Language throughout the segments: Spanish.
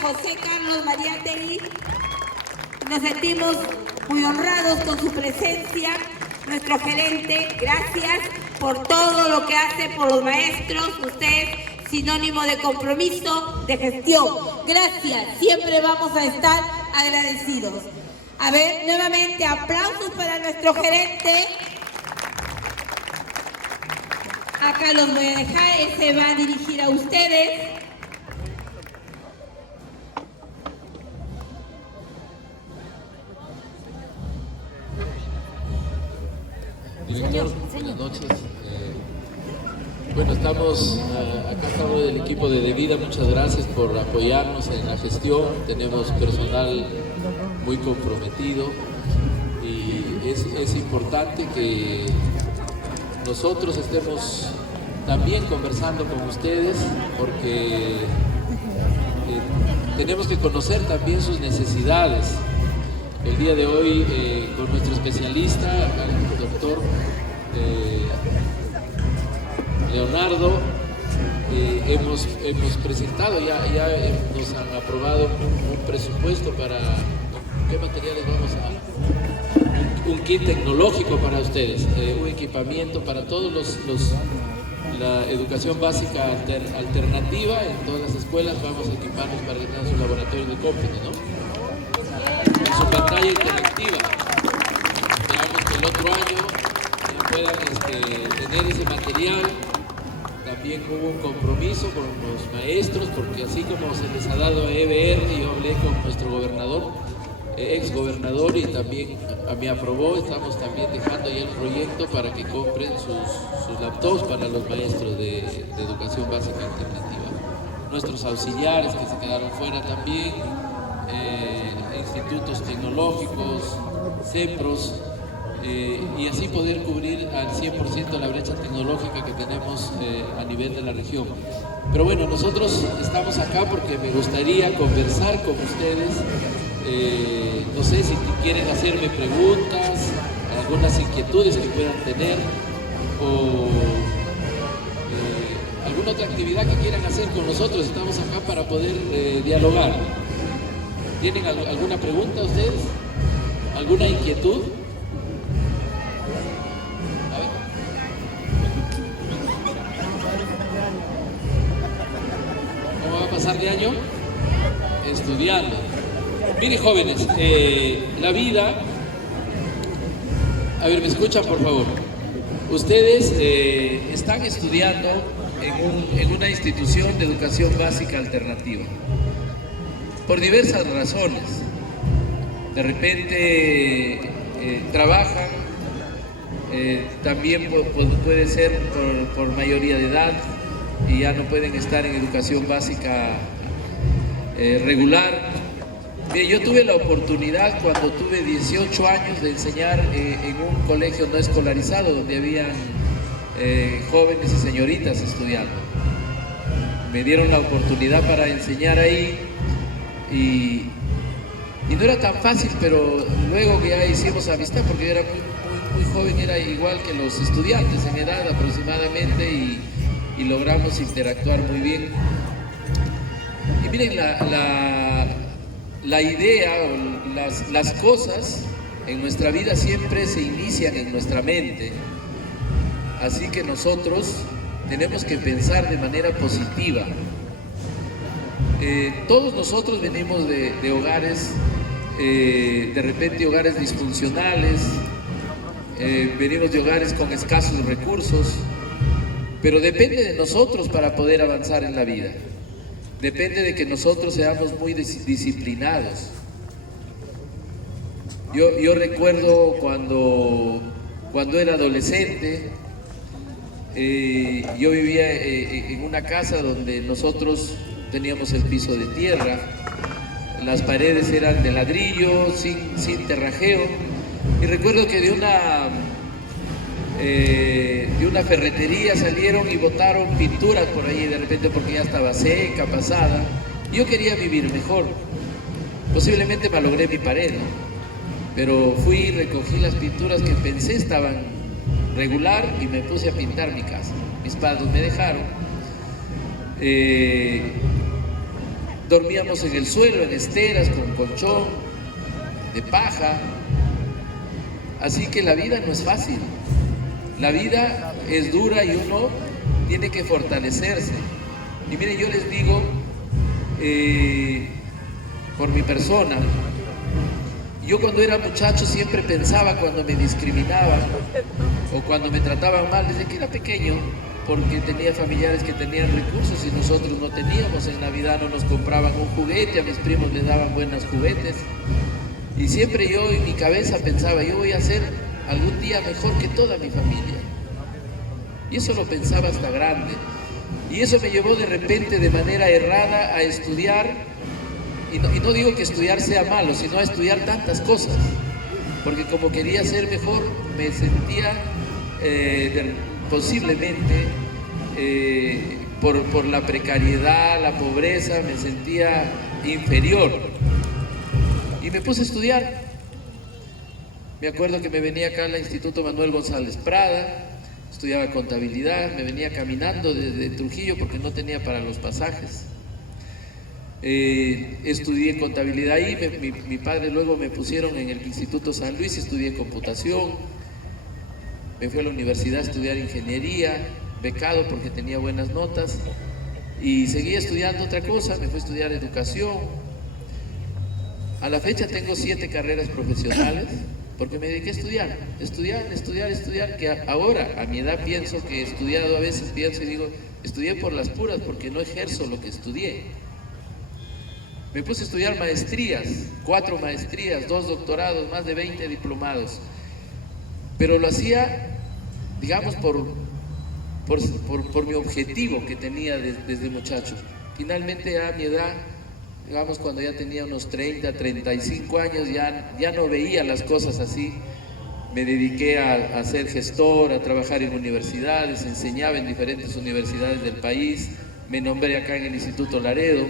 José Carlos Mariátegui. Nos sentimos muy honrados con su presencia, nuestro gerente. Gracias por todo lo que hace por los maestros. Usted es sinónimo de compromiso, de gestión. Gracias, siempre vamos a estar agradecidos. A ver, nuevamente aplausos para nuestro gerente. Acá los voy a dejar, él se va a dirigir a ustedes. Director, buenas noches. Bueno, acá estamos del equipo de Devida, muchas gracias por apoyarnos en la gestión. Tenemos personal muy comprometido y es importante que nosotros estemos también conversando con ustedes porque tenemos que conocer también sus necesidades. El día de hoy con nuestro especialista, el doctor Leonardo, hemos presentado, ya nos han aprobado un presupuesto para qué materiales vamos a un kit tecnológico para ustedes, un equipamiento para todos la educación básica alternativa. En todas las escuelas vamos a equiparnos para que tengan su laboratorio de cómputo, ¿no? Su pantalla interactiva. Esperamos que el otro año puedan tener ese material. También hubo un compromiso con los maestros, porque así como se les ha dado a EBR, yo hablé con nuestro gobernador, ex gobernador, y también me aprobó. Estamos también dejando ya el proyecto para que compren sus laptops para los maestros de educación básica alternativa. Nuestros auxiliares que se quedaron fuera también, institutos tecnológicos, CEPROS, y así poder cubrir al 100% la brecha tecnológica que tenemos a nivel de la región. Pero bueno, nosotros estamos acá porque me gustaría conversar con ustedes. No sé si quieren hacerme preguntas, algunas inquietudes que puedan tener o alguna otra actividad que quieran hacer con nosotros. Estamos acá para poder dialogar. ¿Tienen alguna pregunta ustedes? ¿Alguna inquietud? A ver. ¿Cómo va a pasar de año? Estudiando. Miren, jóvenes, la vida... A ver, ¿me escuchan, por favor? Ustedes están estudiando en una institución de educación básica alternativa por diversas razones. De repente trabajan, también puede ser por mayoría de edad y ya no pueden estar en educación básica regular. Bien, yo tuve la oportunidad cuando tuve 18 años de enseñar en un colegio no escolarizado donde habían jóvenes y señoritas estudiando. Me dieron la oportunidad para enseñar ahí y no era tan fácil, pero luego que ya hicimos amistad, porque yo era muy joven, era igual que los estudiantes en edad aproximadamente, y logramos interactuar muy bien. Y miren, la idea o las cosas en nuestra vida siempre se inician en nuestra mente, así que nosotros tenemos que pensar de manera positiva. Todos nosotros venimos de hogares, de repente hogares disfuncionales, venimos de hogares con escasos recursos, pero depende de nosotros para poder avanzar en la vida. Depende de que nosotros seamos muy disciplinados. Yo recuerdo cuando era adolescente, yo vivía en una casa donde nosotros teníamos el piso de tierra, las paredes eran de ladrillo, sin terrajeo, y recuerdo que de una ferretería salieron y botaron pinturas por ahí de repente porque ya estaba seca, pasada. Yo quería vivir mejor, posiblemente malogré mi pared, pero fui y recogí las pinturas que pensé estaban regular y me puse a pintar mi casa. Mis padres me dejaron. dormíamos en el suelo, en esteras, con colchón, de paja. Así que la vida no es fácil. La vida es dura y uno tiene que fortalecerse. Y miren, yo les digo, por mi persona, yo cuando era muchacho siempre pensaba cuando me discriminaban o cuando me trataban mal, desde que era pequeño, porque tenía familiares que tenían recursos y nosotros no teníamos. En Navidad no nos compraban un juguete, a mis primos les daban buenos juguetes. Y siempre yo en mi cabeza pensaba, yo voy a ser algún día mejor que toda mi familia. Y eso lo pensaba hasta grande. Y eso me llevó de repente de manera errada a estudiar, y no digo que estudiar sea malo, sino a estudiar tantas cosas. Porque como quería ser mejor, me sentía posiblemente por la precariedad, la pobreza, me sentía inferior. Y me puse a estudiar. Me acuerdo que me venía acá al Instituto Manuel González Prada, estudiaba contabilidad, me venía caminando desde Trujillo porque no tenía para los pasajes. Estudié contabilidad ahí, mi padre luego me pusieron en el Instituto San Luis, estudié computación, me fui a la universidad a estudiar ingeniería, becado porque tenía buenas notas, y seguí estudiando otra cosa, me fui a estudiar educación. A la fecha tengo 7 carreras profesionales, porque me dediqué a estudiar, que ahora a mi edad pienso que he estudiado, a veces pienso y digo, estudié por las puras porque no ejerzo lo que estudié. Me puse a estudiar maestrías, 4 maestrías, 2 doctorados, más de 20 diplomados, pero lo hacía, digamos, por mi objetivo que tenía desde muchacho. Finalmente a mi edad, digamos cuando ya tenía unos 30, 35 años, ya no veía las cosas así. Me dediqué a ser gestor, a trabajar en universidades, enseñaba en diferentes universidades del país, me nombré acá en el Instituto Laredo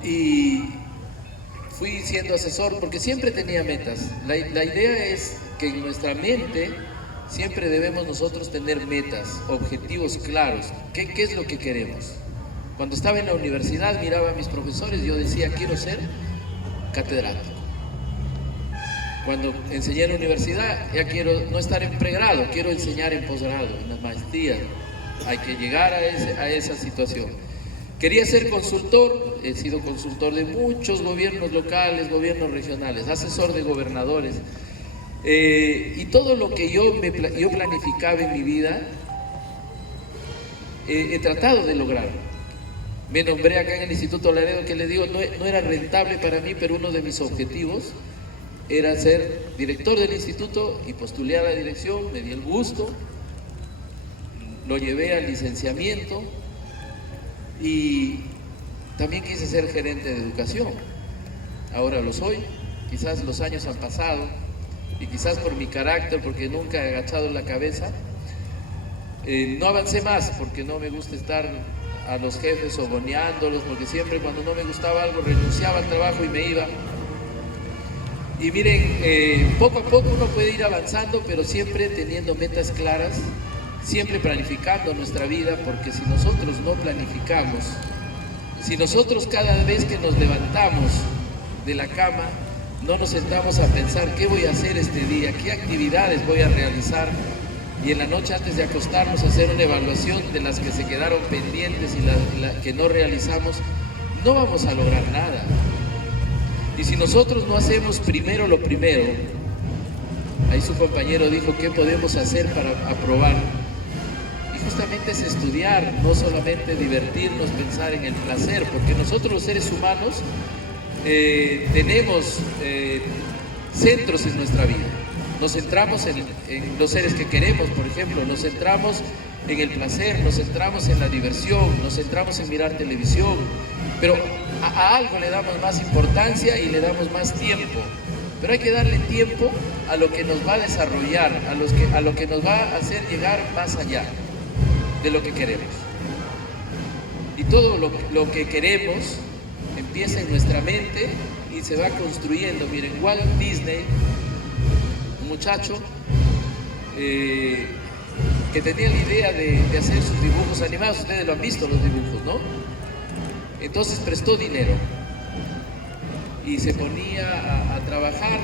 y fui siendo asesor porque siempre tenía metas. La idea es que en nuestra mente siempre debemos nosotros tener metas, objetivos claros. ¿Qué es lo que queremos? Cuando estaba en la universidad miraba a mis profesores, yo decía, quiero ser catedrático. Cuando enseñé en la universidad, ya quiero no estar en pregrado, quiero enseñar en posgrado, en las maestrías. Hay que llegar a esa situación. Quería ser consultor, he sido consultor de muchos gobiernos locales, gobiernos regionales, asesor de gobernadores. Y todo lo que yo planificaba en mi vida, he tratado de lograr. Me nombré acá en el Instituto Laredo, que les digo, no era rentable para mí, pero uno de mis objetivos era ser director del instituto y postulé a la dirección, me di el gusto, lo llevé al licenciamiento y también quise ser gerente de educación. Ahora lo soy, quizás los años han pasado y quizás por mi carácter, porque nunca he agachado la cabeza, no avancé más porque no me gusta estar a los jefes soboneándolos, porque siempre cuando no me gustaba algo renunciaba al trabajo y me iba. Y miren, poco a poco uno puede ir avanzando, pero siempre teniendo metas claras, siempre planificando nuestra vida, porque si nosotros no planificamos, si nosotros cada vez que nos levantamos de la cama, no nos sentamos a pensar qué voy a hacer este día, qué actividades voy a realizar, y en la noche antes de acostarnos hacer una evaluación de las que se quedaron pendientes y las que no realizamos, no vamos a lograr nada. Y si nosotros no hacemos primero lo primero, ahí su compañero dijo, ¿qué podemos hacer para aprobar? Y justamente es estudiar, no solamente divertirnos, pensar en el placer, porque nosotros los seres humanos tenemos centros en nuestra vida. Nos centramos en los seres que queremos, por ejemplo, nos centramos en el placer, nos centramos en la diversión, nos centramos en mirar televisión, pero a algo le damos más importancia y le damos más tiempo. Pero hay que darle tiempo a lo que nos va a desarrollar, a lo que nos va a hacer llegar más allá de lo que queremos. Y todo lo que queremos empieza en nuestra mente y se va construyendo. Miren, Walt Disney, un muchacho que tenía la idea de hacer sus dibujos animados. Ustedes lo han visto, los dibujos, ¿no? Entonces prestó dinero y se ponía a trabajar,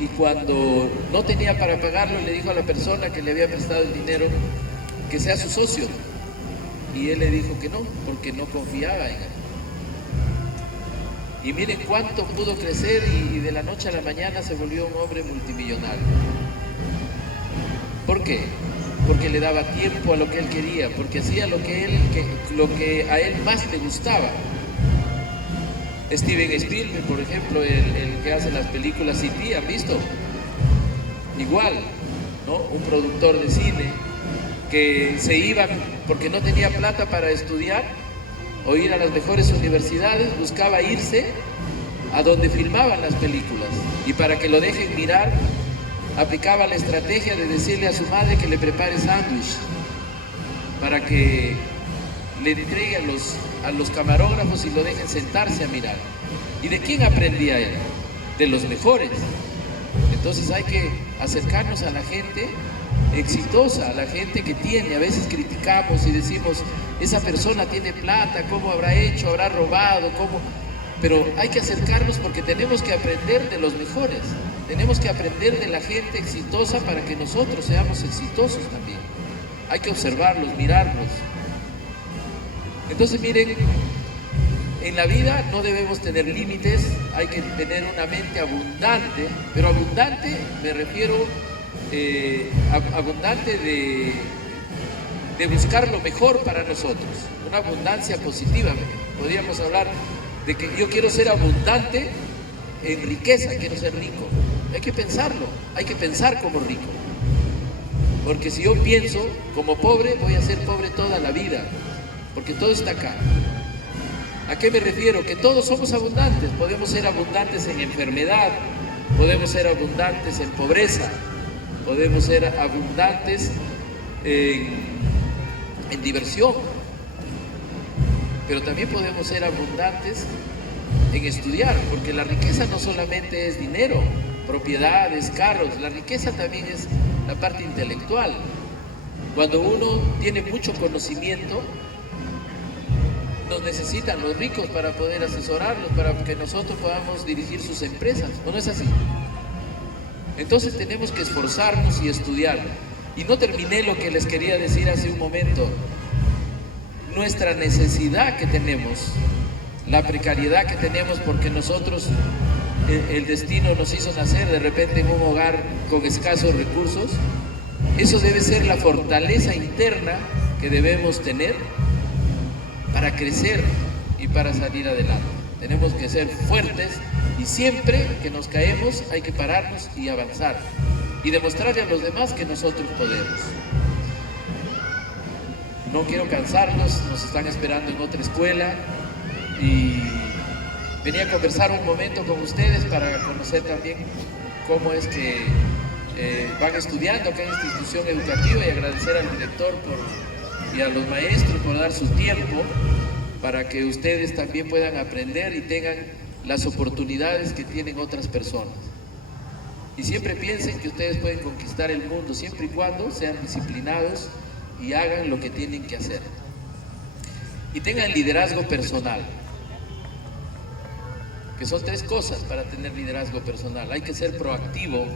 y cuando no tenía para pagarlo le dijo a la persona que le había prestado el dinero que sea su socio, y él le dijo que no, porque no confiaba en él. Y miren cuánto pudo crecer, y de la noche a la mañana se volvió un hombre multimillonario. ¿Por qué? Porque le daba tiempo a lo que él quería, porque hacía lo que a él más le gustaba. Steven Spielberg, por ejemplo, el que hace las películas E.T., ¿han visto? Igual, ¿no? Un productor de cine que se iba porque no tenía plata para estudiar o ir a las mejores universidades, buscaba irse a donde filmaban las películas, y para que lo dejen mirar aplicaba la estrategia de decirle a su madre que le prepare sándwich para que le entregue a los camarógrafos y lo dejen sentarse a mirar. ¿Y de quién aprendía él? De los mejores. Entonces hay que acercarnos a la gente exitosa, a la gente que tiene. A veces criticamos y decimos, esa persona tiene plata, ¿cómo habrá hecho? ¿Habrá robado? ¿Cómo? Pero hay que acercarnos porque tenemos que aprender de los mejores. Tenemos que aprender de la gente exitosa para que nosotros seamos exitosos también. Hay que observarlos, mirarlos. Entonces miren, en la vida no debemos tener límites, hay que tener una mente abundante, pero abundante me refiero abundante de buscar lo mejor para nosotros, una abundancia positiva. Podríamos hablar de que yo quiero ser abundante en riqueza, quiero ser rico. Hay que pensarlo, hay que pensar como rico, porque si yo pienso como pobre, voy a ser pobre toda la vida, porque todo está acá. ¿A qué me refiero? Que todos somos abundantes. Podemos ser abundantes en enfermedad, podemos ser abundantes en pobreza, podemos ser abundantes en diversión, pero también podemos ser abundantes en estudiar, porque la riqueza no solamente es dinero, propiedades, carros, la riqueza también es la parte intelectual. Cuando uno tiene mucho conocimiento, nos necesitan los ricos para poder asesorarlos, para que nosotros podamos dirigir sus empresas, ¿o no es así? Entonces tenemos que esforzarnos y estudiar. Y no terminé lo que les quería decir hace un momento. Nuestra necesidad que tenemos, la precariedad que tenemos, porque nosotros, el destino nos hizo nacer de repente en un hogar con escasos recursos, eso debe ser la fortaleza interna que debemos tener para crecer y para salir adelante. Tenemos que ser fuertes, y siempre que nos caemos hay que pararnos y avanzar y demostrarle a los demás que nosotros podemos. No quiero cansarlos, nos están esperando en otra escuela, y venía a conversar un momento con ustedes para conocer también cómo es que van estudiando acá en esta institución educativa, y agradecer al director y a los maestros por dar su tiempo para que ustedes también puedan aprender y tengan las oportunidades que tienen otras personas. Y siempre piensen que ustedes pueden conquistar el mundo siempre y cuando sean disciplinados y hagan lo que tienen que hacer. Y tengan liderazgo personal, que son 3 cosas para tener liderazgo personal. Hay que ser proactivo,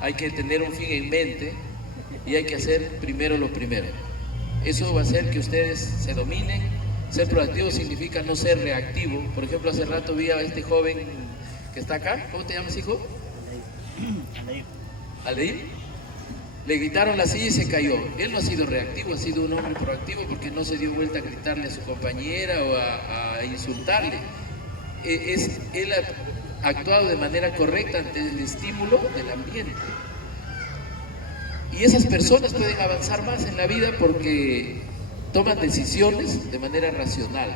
hay que tener un fin en mente, y hay que hacer primero lo primero. Eso va a hacer que ustedes se dominen. Ser proactivo significa no ser reactivo. Por ejemplo, hace rato vi a este joven que está acá. ¿Cómo te llamas, hijo? Aleir. Le gritaron la silla y se cayó. Él no ha sido reactivo, ha sido un hombre proactivo, porque no se dio vuelta a gritarle a su compañera o a insultarle. Él ha actuado de manera correcta ante el estímulo del ambiente. Y esas personas pueden avanzar más en la vida porque toman decisiones de manera racional,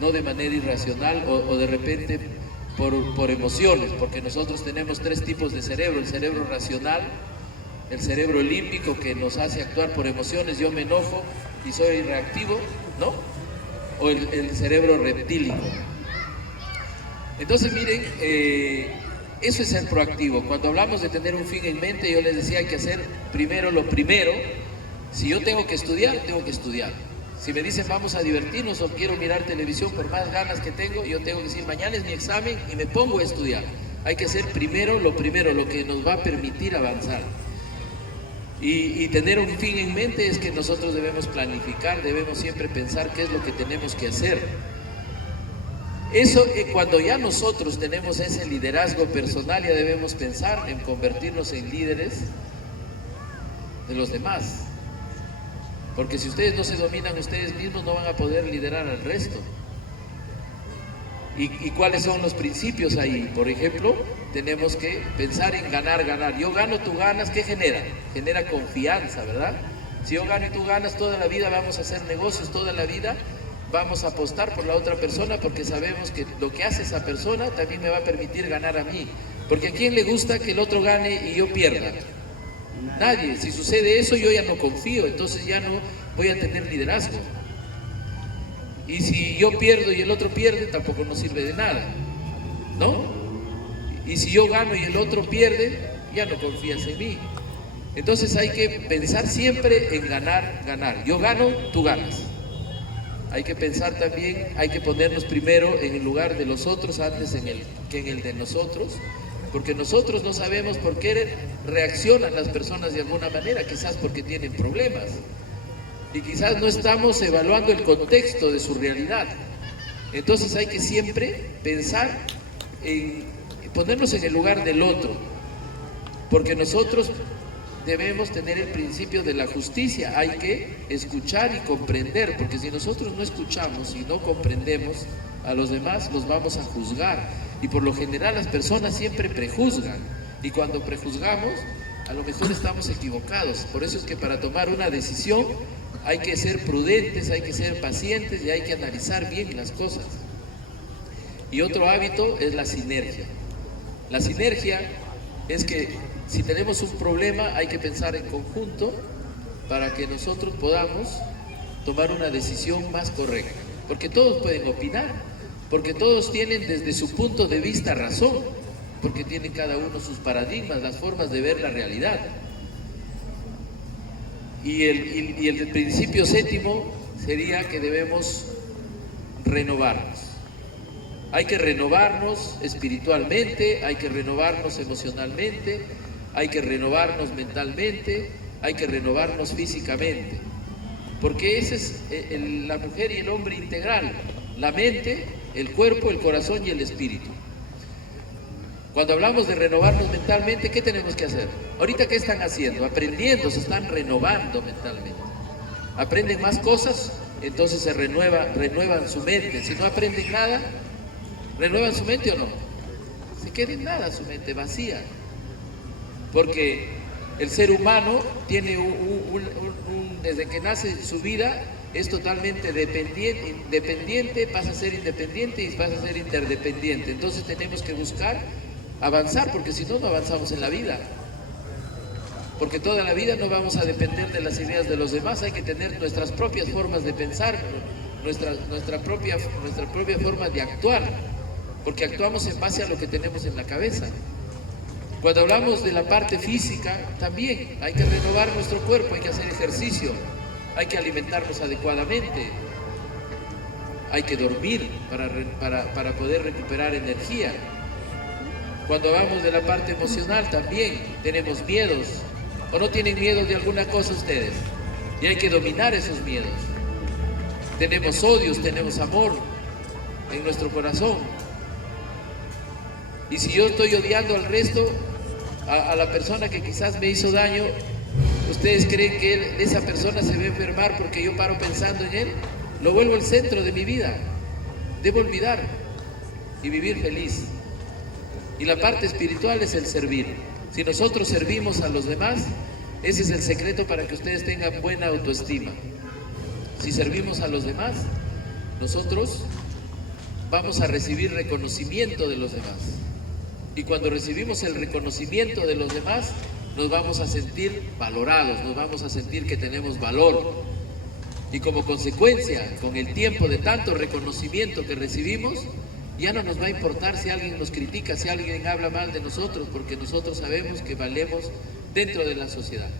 no de manera irracional o de repente por emociones, porque nosotros tenemos 3 tipos de cerebro: el cerebro racional, el cerebro límbico, que nos hace actuar por emociones, yo me enojo y soy reactivo, ¿no? O el cerebro reptílico. Entonces miren, eso es ser proactivo. Cuando hablamos de tener un fin en mente, yo les decía, hay que hacer primero lo primero. Si yo tengo que estudiar, tengo que estudiar. Si me dicen vamos a divertirnos o quiero mirar televisión por más ganas que tengo, yo tengo que decir mañana es mi examen y me pongo a estudiar. Hay que hacer primero, lo que nos va a permitir avanzar. Y tener un fin en mente es que nosotros debemos planificar, debemos siempre pensar qué es lo que tenemos que hacer. Eso, cuando ya nosotros tenemos ese liderazgo personal, ya debemos pensar en convertirnos en líderes de los demás. Porque si ustedes no se dominan ustedes mismos, no van a poder liderar al resto. ¿Y cuáles son los principios ahí? Por ejemplo, tenemos que pensar en ganar, ganar. Yo gano, tú ganas, ¿qué genera? Genera confianza, ¿verdad? Si yo gano y tú ganas, toda la vida vamos a hacer negocios, toda la vida vamos a apostar por la otra persona porque sabemos que lo que hace esa persona también me va a permitir ganar a mí. Porque ¿a quién le gusta que el otro gane y yo pierda? Nadie. Si sucede eso, yo ya no confío, entonces ya no voy a tener liderazgo. Y si yo pierdo y el otro pierde, tampoco nos sirve de nada, ¿no? Y si yo gano y el otro pierde, ya no confías en mí. Entonces hay que pensar siempre en ganar, ganar. Yo gano, tú ganas. Hay que pensar también, hay que ponernos primero en el lugar de los otros antes que en el de nosotros, porque nosotros no sabemos por qué reaccionan las personas de alguna manera, quizás porque tienen problemas. Y quizás no estamos evaluando el contexto de su realidad. Entonces hay que siempre pensar en ponernos en el lugar del otro, porque nosotros debemos tener el principio de la justicia. Hay que escuchar y comprender, porque si nosotros no escuchamos y no comprendemos a los demás, los vamos a juzgar. Y por lo general las personas siempre prejuzgan, y cuando prejuzgamos, a lo mejor estamos equivocados. Por eso es que para tomar una decisión hay que ser prudentes, hay que ser pacientes y hay que analizar bien las cosas. Y otro hábito es la sinergia. La sinergia es que si tenemos un problema hay que pensar en conjunto para que nosotros podamos tomar una decisión más correcta. Porque todos pueden opinar, porque todos tienen desde su punto de vista razón, porque tienen cada uno sus paradigmas, las formas de ver la realidad. Y el principio séptimo sería que debemos renovarnos. Hay que renovarnos espiritualmente, hay que renovarnos emocionalmente, hay que renovarnos mentalmente, hay que renovarnos físicamente. Porque esa es la mujer y el hombre integral, la mente, el cuerpo, el corazón y el espíritu. Cuando hablamos de renovarnos mentalmente, ¿qué tenemos que hacer? Ahorita, ¿qué están haciendo? Aprendiendo, se están renovando mentalmente. Aprenden más cosas, entonces se renuevan su mente. Si no aprenden nada, ¿renuevan su mente o no? Se queda en nada su mente, vacía. Porque el ser humano tiene desde que nace su vida, es totalmente dependiente, pasa a ser independiente y pasa a ser interdependiente. Entonces tenemos que buscar avanzar, porque si no, no avanzamos en la vida. Porque toda la vida no vamos a depender de las ideas de los demás, hay que tener nuestras propias formas de pensar, nuestra propia forma de actuar, porque actuamos en base a lo que tenemos en la cabeza. Cuando hablamos de la parte física, también hay que renovar nuestro cuerpo, hay que hacer ejercicio, hay que alimentarnos adecuadamente, hay que dormir para poder recuperar energía. Cuando hablamos de la parte emocional también tenemos miedos, o no tienen miedo de alguna cosa ustedes, y hay que dominar esos miedos. Tenemos odios, tenemos amor en nuestro corazón, y si yo estoy odiando al resto, a la persona que quizás me hizo daño, ¿ustedes creen que esa persona se va a enfermar porque yo paro pensando en él? Lo vuelvo el centro de mi vida. Debo olvidar y vivir feliz. Y la parte espiritual es el servir. Si nosotros servimos a los demás, ese es el secreto para que ustedes tengan buena autoestima. Si servimos a los demás, nosotros vamos a recibir reconocimiento de los demás. Y cuando recibimos el reconocimiento de los demás, nos vamos a sentir valorados, nos vamos a sentir que tenemos valor. Y como consecuencia, con el tiempo de tanto reconocimiento que recibimos, ya no nos va a importar si alguien nos critica, si alguien habla mal de nosotros, porque nosotros sabemos que valemos dentro de la sociedad.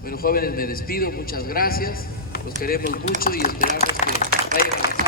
Bueno, jóvenes, me despido, muchas gracias. Los queremos mucho y esperamos que vayan avanzando.